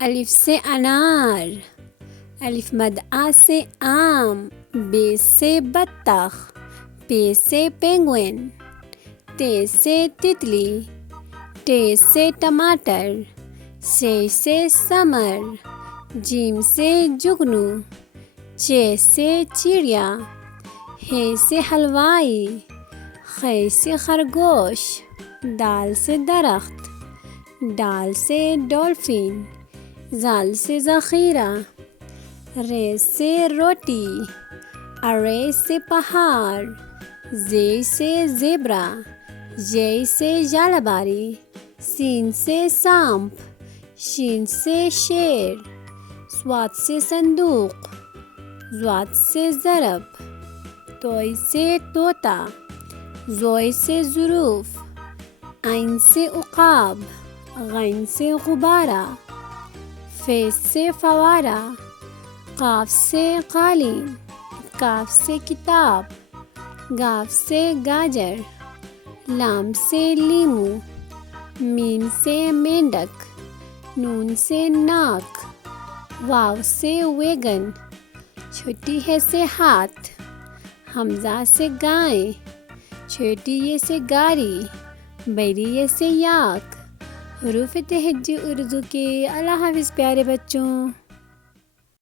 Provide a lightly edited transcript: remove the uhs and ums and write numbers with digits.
الف سے انار، الف مد آ سے آم، بے سے بطخ، پے سے پینگوئن، تے سے تتلی، ٹے سے ٹماٹر، سے سمر، جیم سے جگنو، چے سے چڑیا، ہے سے حلوائی، خے سے خرگوش، دال سے درخت، ڈال سے ڈولفن، زال سے ذخیرہ، رے سے روٹی، ارے سے پہاڑ، زے سے زیبرا، یے سے جالباری، سین سے سانپ، شین سے شیر، صاد سے صندوق، ضاد سے ضرب، توئی سے طوطا، زوئی سے ظروف، عین سے عقاب، غین سے غبارہ، فے سے فوارہ، قاف سے قالین، کاف سے کتاب، گاف سے گاجر، لام سے لیمو، میم سے مینڈک، نون سے ناک، واو سے ویگن، چھوٹی ہے سے ہاتھ، حمزہ سے گائے، چھوٹی یہ سے گاڑی، بڑی یہ سے یاک۔ حروف تہجی اردو کے۔ اللہ حافظ پیارے بچوں۔